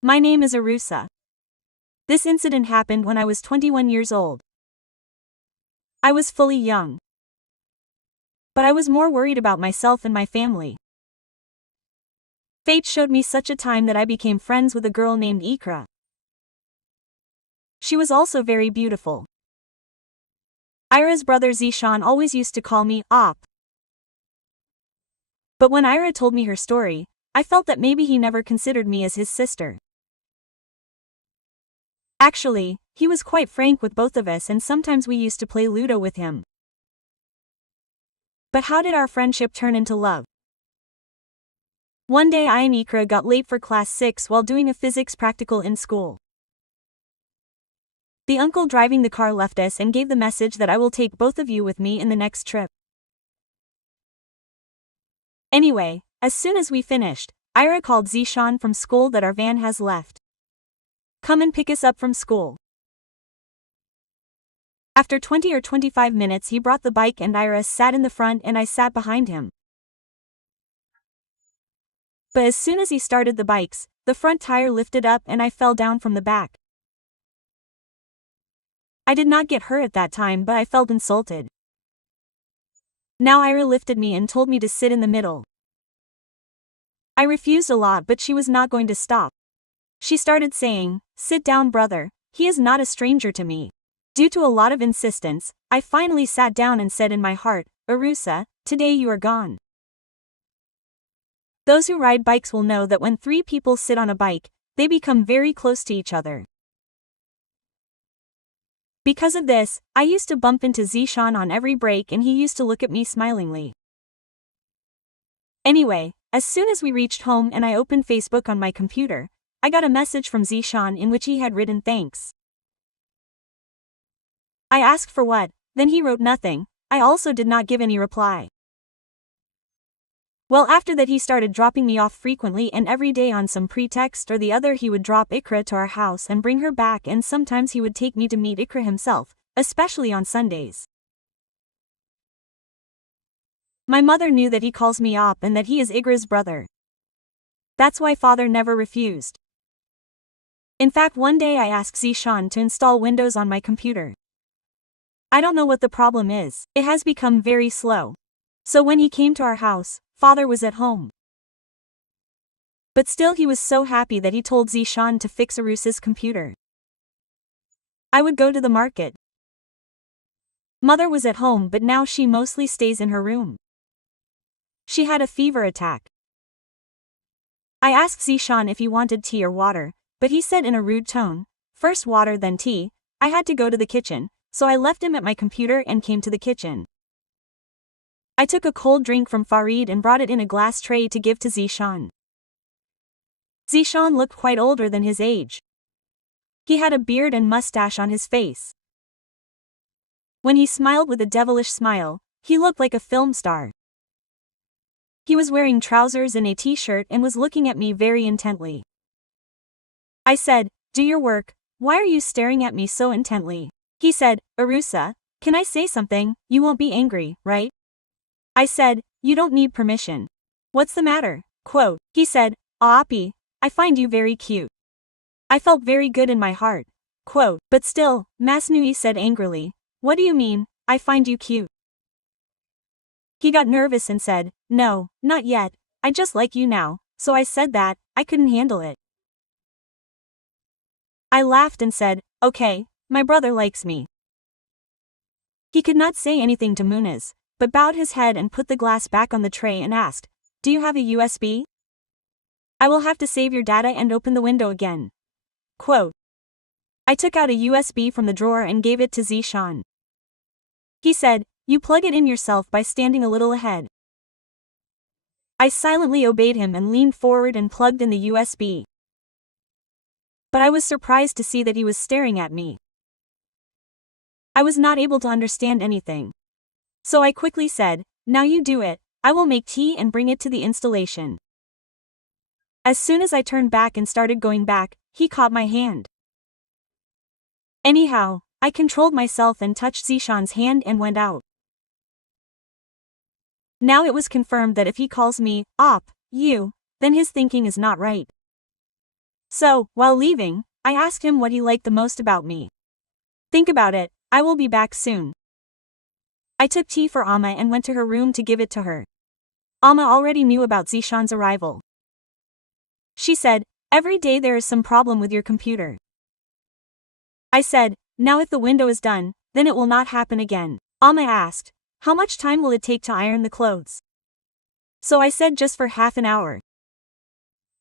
My name is Arusa. This incident happened when I was 21 years old. I was fully young. But I was more worried about myself and my family. Fate showed me such a time that I became friends with a girl named Ikra. She was also very beautiful. Ira's brother Zishan always used to call me Op. But when Ira told me her story, I felt that maybe he never considered me as his sister. Actually, he was quite frank with both of us and sometimes we used to play Ludo with him. But how did our friendship turn into love? One day I and Ikra got late for class 6 while doing a physics practical in school. The uncle driving the car left us and gave the message that I will take both of you with me in the next trip. Anyway, as soon as we finished, Ira called Zishan from school that our van has left. Come and pick us up from school. After 20 or 25 minutes he brought the bike and Ira sat in the front and I sat behind him. But as soon as he started the bikes, the front tire lifted up and I fell down from the back. I did not get hurt at that time but I felt insulted. Now Ira lifted me and told me to sit in the middle. I refused a lot but she was not going to stop. She started saying, "Sit down brother, he is not a stranger to me." Due to a lot of insistence, I finally sat down and said in my heart, "Arusa, today you are gone." Those who ride bikes will know that when 3 people sit on a bike, they become very close to each other. Because of this, I used to bump into Zishan on every break and he used to look at me smilingly. Anyway, as soon as we reached home and I opened Facebook on my computer, I got a message from Zishan in which he had written thanks. I asked for what, then he wrote nothing. I also did not give any reply. Well, after that he started dropping me off frequently and every day on some pretext or the other he would drop Ikra to our house and bring her back and sometimes he would take me to meet Ikra himself, especially on Sundays. My mother knew that he calls me Op and that he is Ikra's brother. That's why father never refused. In fact, one day I asked Zishan to install Windows on my computer. I don't know what the problem is, it has become very slow. So when he came to our house, father was at home. But still he was so happy that he told Zishan to fix Arusa's computer. I would go to the market. Mother was at home but now she mostly stays in her room. She had a fever attack. I asked Zishan if he wanted tea or water, but he said in a rude tone, "First water then tea." I had to go to the kitchen, so I left him at my computer and came to the kitchen. I took a cold drink from Farid and brought it in a glass tray to give to Zishan. Zishan looked quite older than his age. He had a beard and mustache on his face. When he smiled with a devilish smile, he looked like a film star. He was wearing trousers and a t-shirt and was looking at me very intently. I said, "Do your work, why are you staring at me so intently?" He said, "Arusa, can I say something? You won't be angry, right?" I said, "You don't need permission." "What's the matter?" Quote, he said, "Api, I find you very cute." I felt very good in my heart. Quote, but still, Masnui said angrily, "What do you mean, I find you cute?" He got nervous and said, "No, not yet, I just like you now." So I said that, I couldn't handle it. I laughed and said, "Okay, my brother likes me." He could not say anything to Munez, but bowed his head and put the glass back on the tray and asked, "Do you have a USB? I will have to save your data and open the window again." Quote. I took out a USB from the drawer and gave it to Zishan. He said, "You plug it in yourself by standing a little ahead." I silently obeyed him and leaned forward and plugged in the USB. But I was surprised to see that he was staring at me. I was not able to understand anything. So I quickly said, "Now you do it, I will make tea and bring it to the installation." As soon as I turned back and started going back, he caught my hand. Anyhow, I controlled myself and touched Zishan's hand and went out. Now it was confirmed that if he calls me, Op, you, then his thinking is not right. So, while leaving, I asked him what he liked the most about me. Think about it, I will be back soon. I took tea for Amma and went to her room to give it to her. Amma already knew about Zishan's arrival. She said, every day there is some problem with your computer. I said, now if the window is done, then it will not happen again. Amma asked, how much time will it take to iron the clothes? So I said just for half an hour.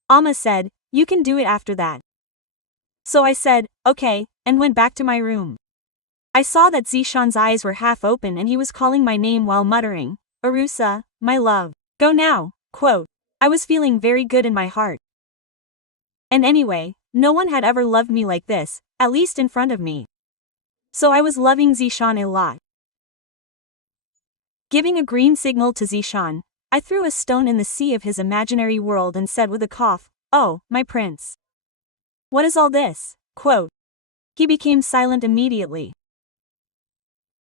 Amma said, you can do it after that. So I said, okay, and went back to my room. I saw that Zishan's eyes were half open and he was calling my name while muttering, Arusa, my love, go now, quote. I was feeling very good in my heart. And anyway, no one had ever loved me like this, at least in front of me. So I was loving Zishan a lot. Giving a green signal to Zishan, I threw a stone in the sea of his imaginary world and said with a cough, oh, my prince. What is all this? Quote. He became silent immediately.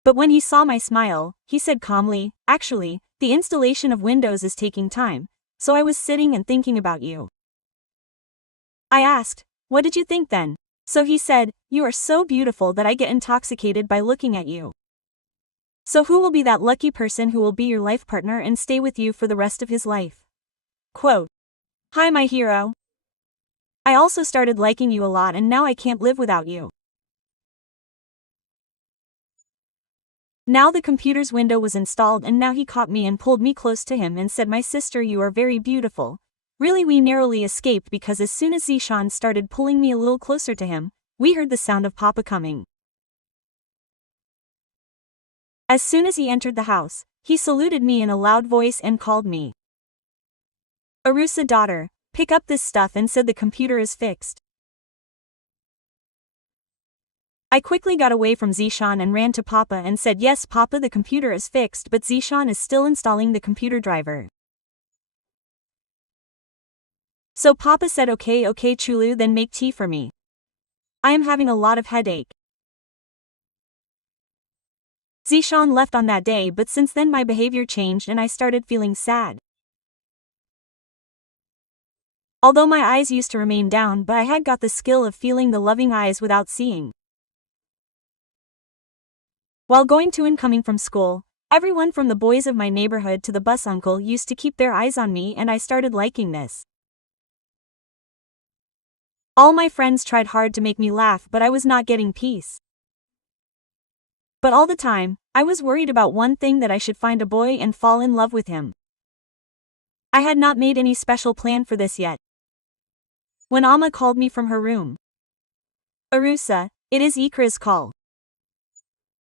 But when he saw my smile, he said calmly, actually, the installation of Windows is taking time, so I was sitting and thinking about you. I asked, what did you think then? So he said, you are so beautiful that I get intoxicated by looking at you. So who will be that lucky person who will be your life partner and stay with you for the rest of his life? Quote. Hi my hero. I also started liking you a lot and now I can't live without you. Now the computer's window was installed and now he caught me and pulled me close to him and said, my sister, you are very beautiful. Really, we narrowly escaped because as soon as Zishan started pulling me a little closer to him, we heard the sound of Papa coming. As soon as he entered the house, he saluted me in a loud voice and called me Arusa, daughter, pick up this stuff, and said the computer is fixed. I quickly got away from Zishan and ran to Papa and said, yes Papa, the computer is fixed but Zishan is still installing the computer driver. So Papa said, okay Chulu, then make tea for me. I am having a lot of headache. Zishan left on that day, but since then my behavior changed and I started feeling sad. Although my eyes used to remain down, but I had got the skill of feeling the loving eyes without seeing. While going to and coming from school, everyone from the boys of my neighborhood to the bus uncle used to keep their eyes on me and I started liking this. All my friends tried hard to make me laugh but I was not getting peace. But all the time, I was worried about one thing, that I should find a boy and fall in love with him. I had not made any special plan for this yet. When Amma called me from her room. Arusa, it is Ikra's call.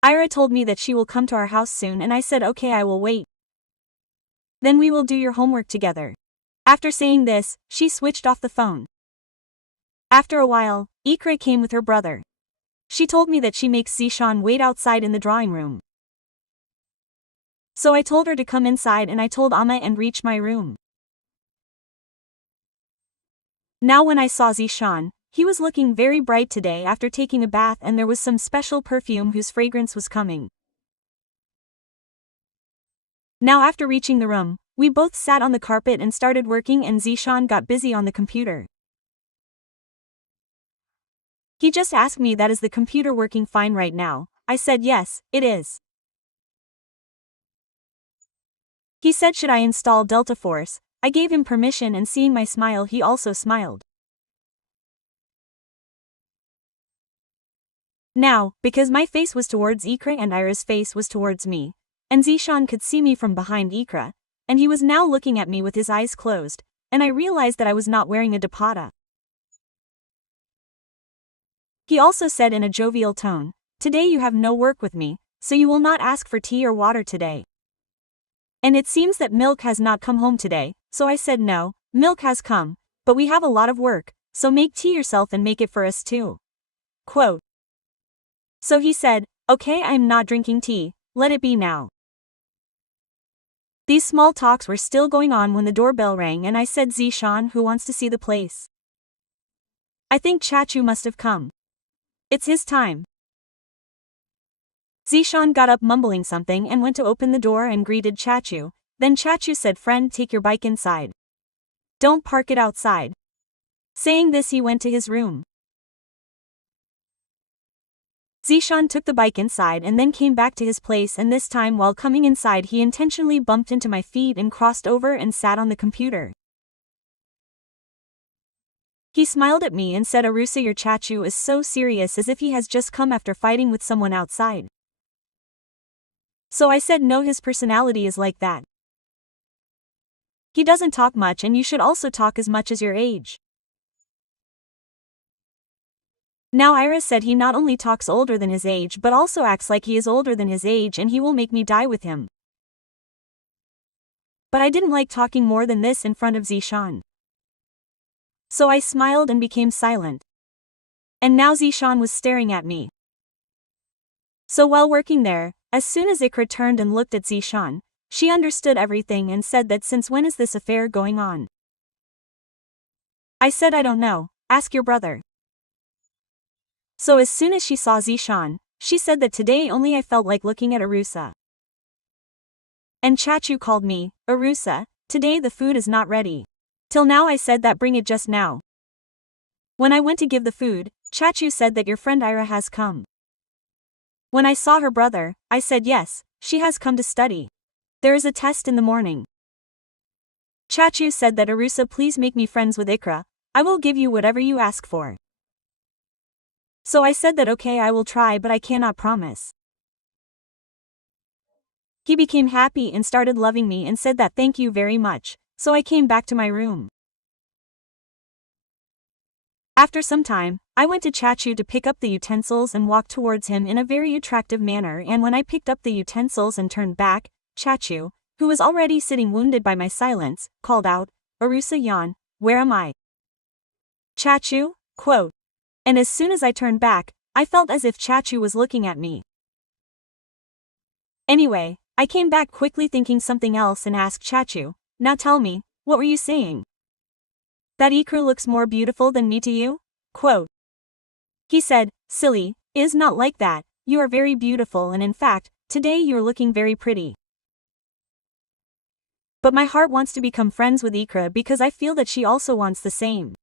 Ira told me that she will come to our house soon and I said okay, I will wait. Then we will do your homework together. After saying this, she switched off the phone. After a while, Ikra came with her brother. She told me that she makes Zishan wait outside in the drawing room. So I told her to come inside and I told Amma and reached my room. Now when I saw Zishan, he was looking very bright today after taking a bath and there was some special perfume whose fragrance was coming. Now after reaching the room, we both sat on the carpet and started working and Zishan got busy on the computer. He just asked me, that is the computer working fine right now? I said yes, it is. He said should I install Delta Force? I gave him permission and seeing my smile he also smiled. Now, because my face was towards Ikra and Ira's face was towards me, and Zishan could see me from behind Ikra, and he was now looking at me with his eyes closed, and I realized that I was not wearing a dupatta. He also said in a jovial tone, today you have no work with me, so you will not ask for tea or water today. And it seems that Milk has not come home today, so I said no, Milk has come, but we have a lot of work, so make tea yourself and make it for us too. Quote. So he said, okay, I am not drinking tea, let it be now. These small talks were still going on when the doorbell rang and I said, Zishan, who wants to see the place? I think Chachu must have come. It's his time. Zishan got up mumbling something and went to open the door and greeted Chachu. Then Chachu said, friend, take your bike inside. Don't park it outside. Saying this, he went to his room. Zishan took the bike inside and then came back to his place, and this time while coming inside he intentionally bumped into my feet and crossed over and sat on the computer. He smiled at me and said, "Arusa, your chachu is so serious, as if he has just come after fighting with someone outside." So I said, "No, his personality is like that. He doesn't talk much, and you should also talk as much as your age." Now Ira said he not only talks older than his age but also acts like he is older than his age, and he will make me die with him. But I didn't like talking more than this in front of Zishan. So I smiled and became silent. And now Zishan was staring at me. So while working there, as soon as Ikra turned and looked at Zishan, she understood everything and said that, "Since when is this affair going on?" I said, "I don't know, ask your brother." So as soon as she saw Zishan, she said that today only I felt like looking at Arusa. And Chachu called me, "Arusa, today the food is not ready." Till now I said that, "Bring it just now." When I went to give the food, Chachu said that your friend Ira has come. When I saw her brother, I said yes, she has come to study. There is a test in the morning. Chachu said that, "Arusa, please make me friends with Ikra, I will give you whatever you ask for." So I said that okay, I will try, but I cannot promise. He became happy and started loving me and said that thank you very much, so I came back to my room. After some time, I went to Chachu to pick up the utensils and walked towards him in a very attractive manner, and when I picked up the utensils and turned back, Chachu, who was already sitting wounded by my silence, called out, "Arusa Yan, where am I?" Chachu, quote. And as soon as I turned back, I felt as if Chachu was looking at me. Anyway, I came back quickly thinking something else and asked Chachu, "Now tell me, what were you saying? That Ikra looks more beautiful than me to you?" Quote. He said, "Silly, it is not like that, you are very beautiful, and in fact, today you are looking very pretty. But my heart wants to become friends with Ikra because I feel that she also wants the same."